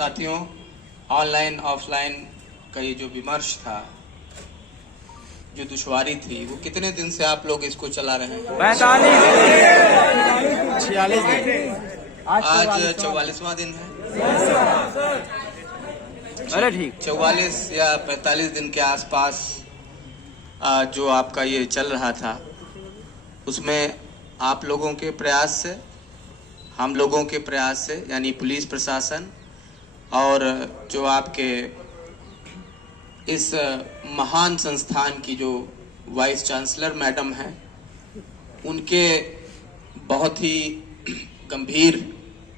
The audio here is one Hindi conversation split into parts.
साथियों, ऑनलाइन ऑफलाइन का ये जो विमर्श था, जो दुश्वारी थी, वो कितने दिन से आप लोग इसको चला रहे हैं? 46 दिन। आज 44वां दिन है। अरे ठीक, 44 या 45 दिन के आसपास जो आपका ये चल रहा था, उसमें आप लोगों के प्रयास से, हम लोगों के प्रयास से, यानी पुलिस प्रशासन और जो आपके इस महान संस्थान की जो वाइस चांसलर मैडम हैं, उनके बहुत ही गंभीर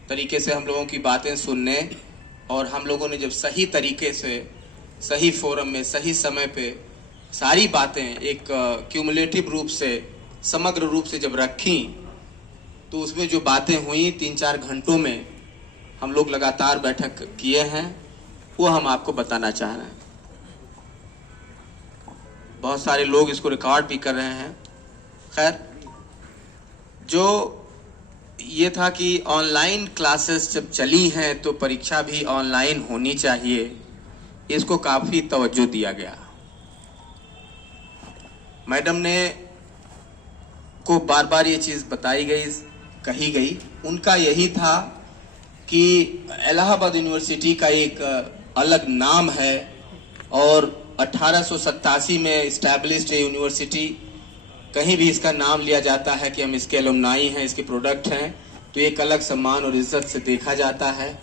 तरीके से हम लोगों की बातें सुनने, और हम लोगों ने जब सही तरीके से, सही फोरम में, सही समय पे सारी बातें एक क्यूमुलेटिव रूप से, समग्र रूप से जब रखी, तो उसमें जो बातें हुई 3-4 घंटों में हम लोग लगातार बैठक किए हैं, वो हम आपको बताना चाह रहे हैं। बहुत सारे लोग इसको रिकॉर्ड भी कर रहे हैं। खैर, जो ये था कि ऑनलाइन क्लासेस जब चली हैं तो परीक्षा भी ऑनलाइन होनी चाहिए, इसको काफ़ी तवज्जो दिया गया। मैडम ने को बार बार ये चीज़ बताई गई, कही गई। उनका यही था कि इलाहाबाद यूनिवर्सिटी का एक अलग नाम है और 1887 में इस्टेब्लिश्ड यूनिवर्सिटी, कहीं भी इसका नाम लिया जाता है कि हम इसके एलुमनाई हैं, इसके प्रोडक्ट हैं, तो एक अलग सम्मान और इज्जत से देखा जाता है।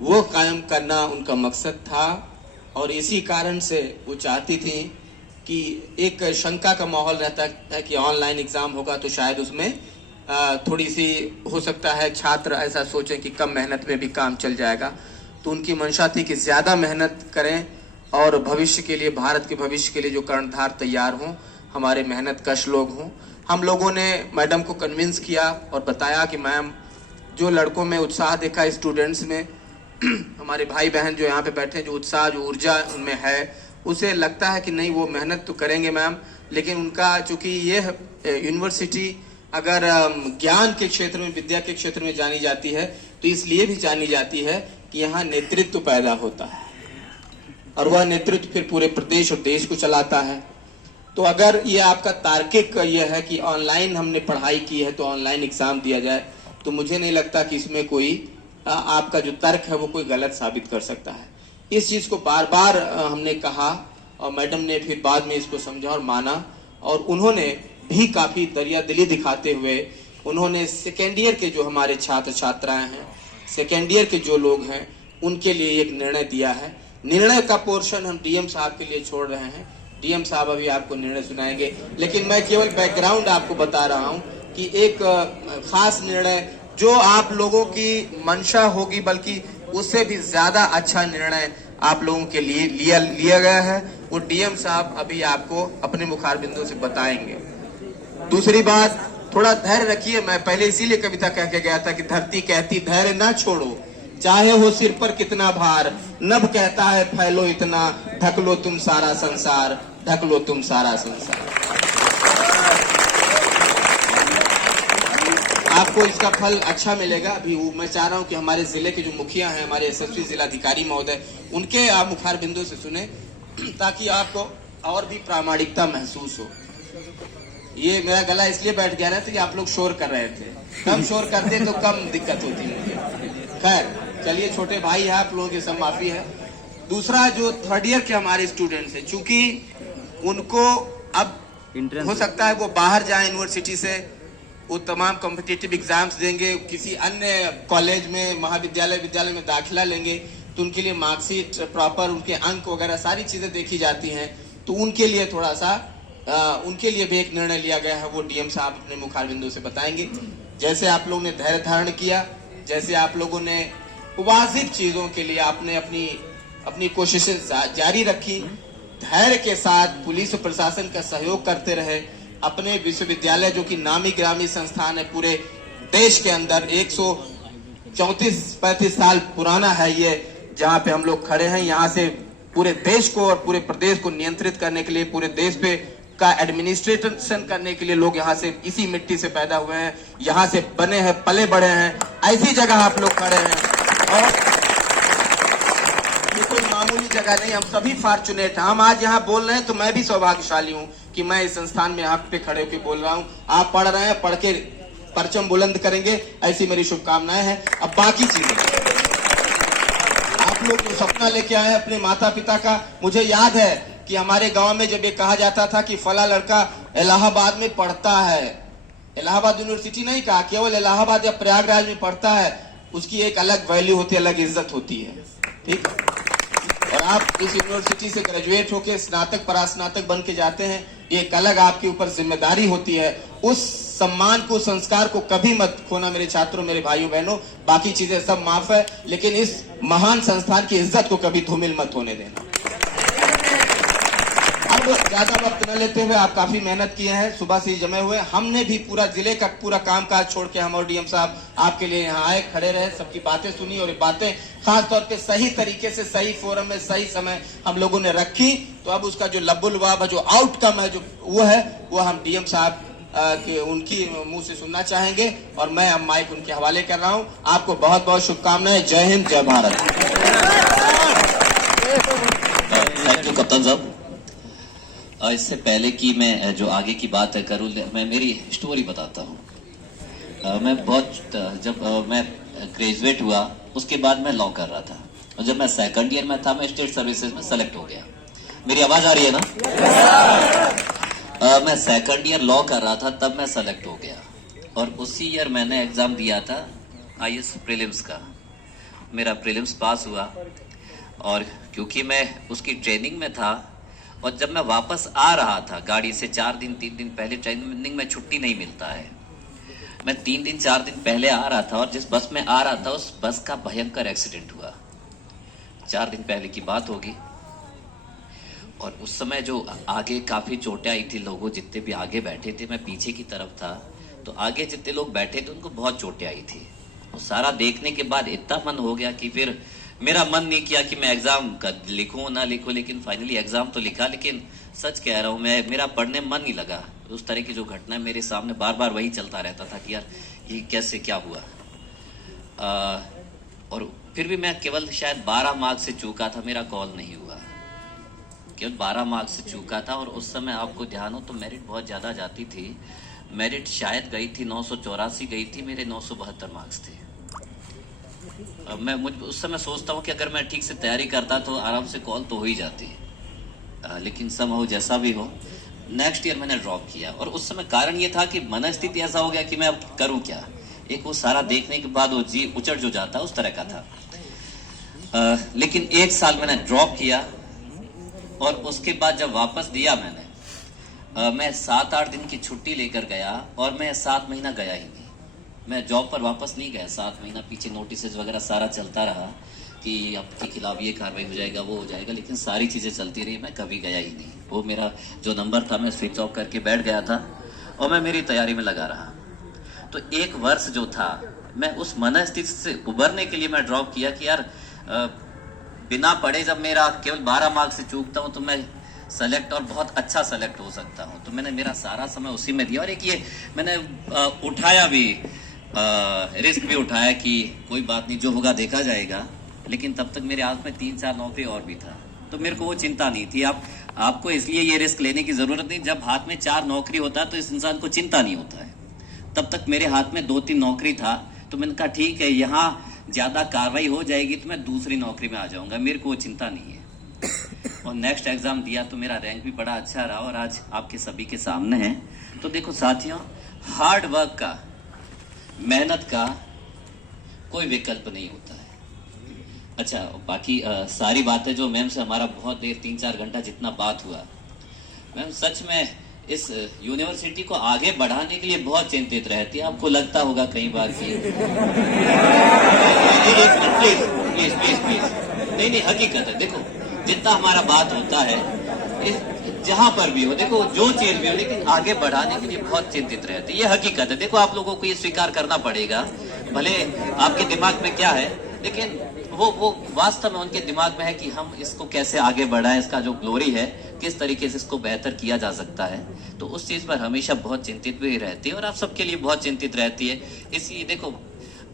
वो कायम करना उनका मकसद था और इसी कारण से वो चाहती थी कि एक शंका का माहौल रहता है कि ऑनलाइन एग्ज़ाम होगा तो शायद उसमें थोड़ी सी हो सकता है छात्र ऐसा सोचें कि कम मेहनत में भी काम चल जाएगा। तो उनकी मंशा थी कि ज़्यादा मेहनत करें और भविष्य के लिए, भारत के भविष्य के लिए जो कर्णधार तैयार हों, हमारे मेहनत कश लोग हों। हम लोगों ने मैडम को कन्विंस किया और बताया कि मैम, जो लड़कों में उत्साह देखा स्टूडेंट्स में, हमारे भाई बहन जो यहाँ पे बैठे हैं, जो उत्साह, जो ऊर्जा उनमें है, उसे लगता है कि नहीं, वो मेहनत तो करेंगे मैम, लेकिन उनका चूँकि ये यूनिवर्सिटी अगर ज्ञान के क्षेत्र में, विद्या के क्षेत्र में जानी जाती है, तो इसलिए भी जानी जाती है कि यहाँ नेतृत्व पैदा होता है और वह नेतृत्व फिर पूरे प्रदेश और देश को चलाता है। तो अगर ये आपका तार्किक ये है कि ऑनलाइन हमने पढ़ाई की है तो ऑनलाइन एग्जाम दिया जाए, तो मुझे नहीं लगता कि इसमें कोई आपका जो तर्क है वो कोई गलत साबित कर सकता है। इस चीज़ को बार बार हमने कहा और मैडम ने फिर बाद में इसको समझा और माना, और उन्होंने भी काफ़ी दरिया दिली दिखाते हुए उन्होंने सेकेंड ईयर के जो हमारे छात्र छात्राएं हैं, सेकेंड ईयर के जो लोग हैं, उनके लिए एक निर्णय दिया है। निर्णय का पोर्शन हम डीएम साहब के लिए छोड़ रहे हैं। डीएम साहब अभी आपको निर्णय सुनाएंगे, लेकिन मैं केवल बैकग्राउंड आपको बता रहा हूं कि एक खास निर्णय जो आप लोगों की मंशा होगी, बल्कि उससे भी ज्यादा अच्छा निर्णय आप लोगों के लिए लिया गया है, वो डीएम साहब अभी आपको अपने मुखारबिंदों से बताएंगे। दूसरी बात, थोड़ा धैर्य रखिए। मैं पहले इसीलिए कविता कह के गया था कि धरती कहती धैर्य ना छोड़ो, चाहे हो सिर पर कितना भार, नभ कहता है फैलो इतना, ढक लो तुम सारा संसार, ढक लो तुम सारा संसार। आपको इसका फल अच्छा मिलेगा। अभी मैं चाह रहा हूं कि हमारे जिले के जो मुखिया हैं, हमारे एसएसपी जिलाधिकारी महोदय, उनके आप मुखार बिंदु से सुने, ताकि आपको और भी प्रामाणिकता महसूस हो। ये मेरा गला इसलिए बैठ गया था कि आप लोग शोर कर रहे थे, कम शोर करते तो कम दिक्कत होती मुझे। खैर चलिए, छोटे भाई है आप लोगों की, सब माफी है। दूसरा, जो थर्ड ईयर के हमारे स्टूडेंट्स हैं, चूंकि उनको अब हो सकता है वो बाहर जाए यूनिवर्सिटी से, वो तमाम कॉम्पिटिटिव एग्जाम्स देंगे, किसी अन्य कॉलेज में, महाविद्यालय, विद्यालय में दाखिला लेंगे, तो उनके लिए मार्कशीट प्रॉपर, उनके अंक वगैरह सारी चीजें देखी जाती हैं। तो उनके लिए थोड़ा सा उनके लिए भी एक निर्णय लिया गया है, वो डीएम साहब अपने मुखारबिंदु से बताएंगे। जैसे आप लोगों ने धैर्य धारण किया, जैसे आप लोगों ने वाजिब चीजों के लिए आपने अपनी कोशिशें जारी रखी, धैर्य के साथ पुलिस और प्रशासन का सहयोग करते रहे, अपने विश्वविद्यालय जो कि नामी ग्रामी संस्थान है पूरे देश के अंदर, 134-35 साल पुराना है ये, जहाँ पे हम लोग खड़े हैं, यहाँ से पूरे देश को और पूरे प्रदेश को नियंत्रित करने के लिए, पूरे देश पे का एडमिनिस्ट्रेशन करने के लिए लोग यहाँ से, इसी मिट्टी से पैदा हुए हैं, यहाँ से बने हैं, पले बड़े हैं, ऐसी जगह आप लोग खड़े हैं। और मामूली जगह नहीं, हम सभी फॉर्चुनेट हैं। हम आज यहाँ बोल रहे हैं तो मैं भी सौभाग्यशाली हूँ कि मैं इस संस्थान में हक पे खड़े होकर बोल रहा हूँ। आप पढ़ रहे हैं, पढ़ के परचम बुलंद करेंगे, ऐसी मेरी शुभकामनाएं हैं। अब बाकी चीजें आप लोग जो सपना लेके आए हैं अपने माता पिता का, मुझे याद है कि हमारे गांव में जब ये कहा जाता था कि फला लड़का इलाहाबाद में पढ़ता है, इलाहाबाद यूनिवर्सिटी नहीं कहा, केवल इलाहाबाद या प्रयागराज में पढ़ता है, उसकी एक अलग वैल्यू होती है, अलग इज्जत होती है। ठीक, और आप इस यूनिवर्सिटी से ग्रेजुएट होकर स्नातक परास्नातक बन के जाते हैं, ये एक अलग आपके ऊपर जिम्मेदारी होती है। उस सम्मान को, संस्कार को कभी मत खोना मेरे छात्रों, मेरे भाइयों बहनों। बाकी चीजें सब माफ है, लेकिन इस महान संस्थान की इज्जत को कभी धूमिल मत होने देना। अब ज्यादा वक्त न लेते हुए, आप काफी मेहनत किए हैं, सुबह से ही जमे हुए, हमने भी पूरा जिले का पूरा कामकाज छोड़ के हम और डीएम साहब आपके लिए यहाँ आए, खड़े रहे, सबकी बातें सुनी, और ये बातें खास तौर पे सही तरीके से सही फोरम में सही समय हम लोगों ने रखी। तो अब उसका जो लब्बुल लुआब है, जो आउटकम है, जो वो हम डीएम साहब के उनकी मुंह से सुनना चाहेंगे, और मैं अब माइक उनके हवाले कर रहा हूं। आपको बहुत बहुत शुभकामनाएं। जय हिंद, जय भारत। थैंक यू कप्तान साहब। इससे पहले कि मैं जो आगे की बात करूं, मैं मेरी स्टोरी बताता हूं। जब मैं ग्रेजुएट हुआ, उसके बाद मैं लॉ कर रहा था, और जब मैं सेकंड ईयर में था, मैं स्टेट सर्विसेज में सेलेक्ट हो गया। मेरी आवाज आ रही है ना? मैं सेकंड ईयर लॉ कर रहा था, तब मैं सेलेक्ट हो गया, और उसी ईयर मैंने एग्जाम दिया था IAS प्रीलिम्स का। मेरा प्रीलिम्स पास हुआ, और क्योंकि मैं उसकी ट्रेनिंग में था, और जब मैं वापस आ रहा था गाड़ी से 3 दिन पहले, ट्रेनिंग में छुट्टी नहीं मिलता है, मैं 4 दिन पहले आ रहा था, और जिस बस में आ रहा था उस बस का भयंकर एक्सीडेंट हुआ। 4 दिन पहले की बात होगी, और उस समय जो आगे काफी चोटें आई थी लोगों, जितने भी आगे बैठे थे, मैं पीछे की तरफ था, तो आगे जितने लोग बैठे थे उनको बहुत चोटें आई थी। और सारा देखने के बाद इतना मन हो गया कि फिर मेरा मन नहीं किया कि मैं एग्जाम लिखूं ना लिखूं, लेकिन फाइनली एग्जाम तो लिखा। लेकिन सच कह रहा हूं, मेरा पढ़ने मन नहीं लगा। उस तरह की जो घटना मेरे सामने बार बार वही चलता रहता था कि यार ये कैसे, क्या हुआ। और फिर भी मैं केवल शायद 12 मार्क्स से चूका था, मेरा कॉल नहीं हुआ, केवल 12 मार्क्स से चूका था। और उस समय आपको ध्यान हो तो मेरिट बहुत ज्यादा जाती थी, मेरिट शायद गई थी 984 गई थी, मेरे 972 मार्क्स थे। मैं उस समय सोचता हूँ कि अगर मैं ठीक से तैयारी करता तो आराम से कॉल तो हो ही जाती, लेकिन समहाउ जैसा भी हो, नेक्स्ट ईयर मैंने ड्रॉप किया। और उस समय कारण ये था कि मनस्थिति ऐसा हो गया कि मैं अब करूं क्या। एक वो सारा देखने के बाद वो जी उचट जो जाता उस तरह का था। लेकिन 1 साल मैंने ड्रॉप किया, और उसके बाद जब वापस दिया मैंने, मैं 7-8 दिन की छुट्टी लेकर गया, और मैं 7 महीना गया ही नहीं। मैं जॉब पर वापस नहीं गया 7 महीना, पीछे नोटिस वगैरह सारा चलता रहा कि आपके खिलाफ ये कार्रवाई हो जाएगा, वो हो जाएगा, लेकिन सारी चीजें चलती रही, मैं कभी गया ही नहीं। वो मेरा जो नंबर था मैं स्विच ऑफ करके बैठ गया था, और मैं मेरी तैयारी में लगा रहा। तो 1 वर्ष जो था, मैं उस मनस्थिति से उबरने के लिए मैं ड्रॉप किया कि यार बिना पढ़े जब मेरा केवल 12 मार्क्स से चूकता हूँ तो मैं सेलेक्ट, और बहुत अच्छा सेलेक्ट हो सकता हूँ। तो मैंने मेरा सारा समय उसी में दिया, और एक ये मैंने उठाया भी, रिस्क भी उठाया कि कोई बात नहीं, जो होगा देखा जाएगा। लेकिन तब तक मेरे हाथ में 3-4 नौकरी और भी था, तो मेरे को वो चिंता नहीं थी। आपको इसलिए ये रिस्क लेने की जरूरत नहीं, जब हाथ में 4 नौकरी होता है तो इस इंसान को चिंता नहीं होता है। तब तक मेरे हाथ में 2-3 नौकरी था, तो मैंने कहा ठीक है, यहाँ ज्यादा कार्रवाई हो जाएगी तो मैं दूसरी नौकरी में आ जाऊंगा, मेरे को वो चिंता नहीं है। और नेक्स्ट एग्जाम दिया तो मेरा रैंक भी बड़ा अच्छा रहा, और आज आपके सभी के सामने है। तो देखो साथियों, हार्ड वर्क का, मेहनत का कोई विकल्प नहीं होता है। अच्छा, बाकी सारी बातें जो मैम से हमारा बहुत देर 3-4 घंटा जितना बात हुआ, मैम सच में इस यूनिवर्सिटी को आगे बढ़ाने के लिए बहुत चिंतित रहती है। आपको लगता होगा कई बार कि प्लीज नहीं, हकीकत है। देखो जितना हमारा बात होता है, जहां पर भी हो, देखो जो चीज भी हो, लेकिन आगे बढ़ाने के लिए बहुत चिंतित रहती है, ये हकीकत है। देखो आप लोगों को ये स्वीकार करना पड़ेगा, भले आपके दिमाग में क्या है, लेकिन वो वास्तव में उनके दिमाग में है कि हम इसको कैसे आगे बढ़ाएं, इसका जो ग्लोरी है किस तरीके से इसको बेहतर किया जा सकता है। तो उस चीज पर हमेशा बहुत चिंतित भी रहती है, और आप सबके लिए बहुत चिंतित रहती है। इसलिए देखो,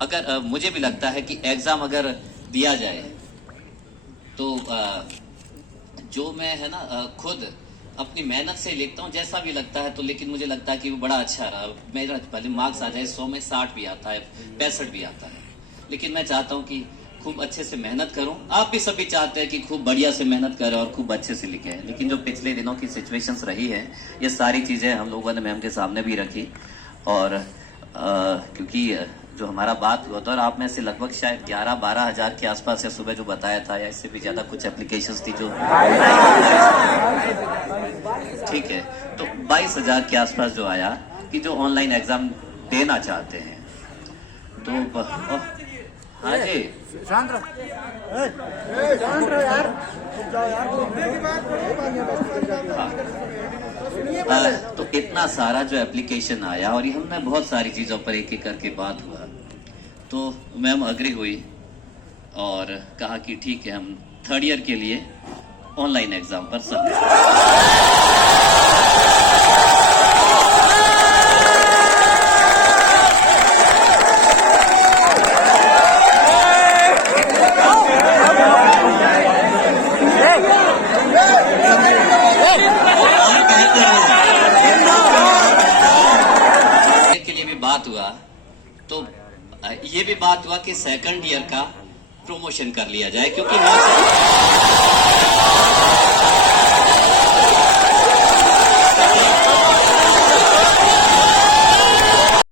अगर मुझे भी लगता है कि एग्जाम अगर दिया जाए तो जो मैं है ना खुद अपनी मेहनत से लिखता हूँ, जैसा भी लगता है तो, लेकिन मुझे लगता है कि वो बड़ा अच्छा रहा। मेरा पहले मार्क्स आ जाए 100 में 60 भी आता है, 65 भी आता है, लेकिन मैं चाहता हूँ कि खूब अच्छे से मेहनत करूं। आप भी सभी चाहते हैं कि खूब बढ़िया से मेहनत करें और खूब अच्छे से लिखें, लेकिन जो पिछले दिनों की सिचुएशंस रही है, ये सारी चीजें हम लोगों ने मैम के सामने भी रखी। और क्योंकि जो हमारा बात हुआ था, और आप में से लगभग शायद 11-12 हजार के आसपास या सुबह जो बताया था, या इससे भी ज्यादा कुछ एप्लीकेशंस थी जो ठीक है, तो 22,000 के आसपास जो आया कि जो ऑनलाइन एग्जाम देना चाहते हैं। तो हाँ जी, शांत तो इतना सारा जो एप्लीकेशन आया, और ये हमने बहुत सारी चीजों पर एक एक करके बात हुआ, तो मैम अग्री हुई और कहा कि ठीक है, हम 3rd ईयर के लिए ऑनलाइन एग्जाम पर सब के लिए भी बात हुआ। तो ये भी बात हुआ कि 2nd ईयर का प्रमोशन कर लिया जाए, क्योंकि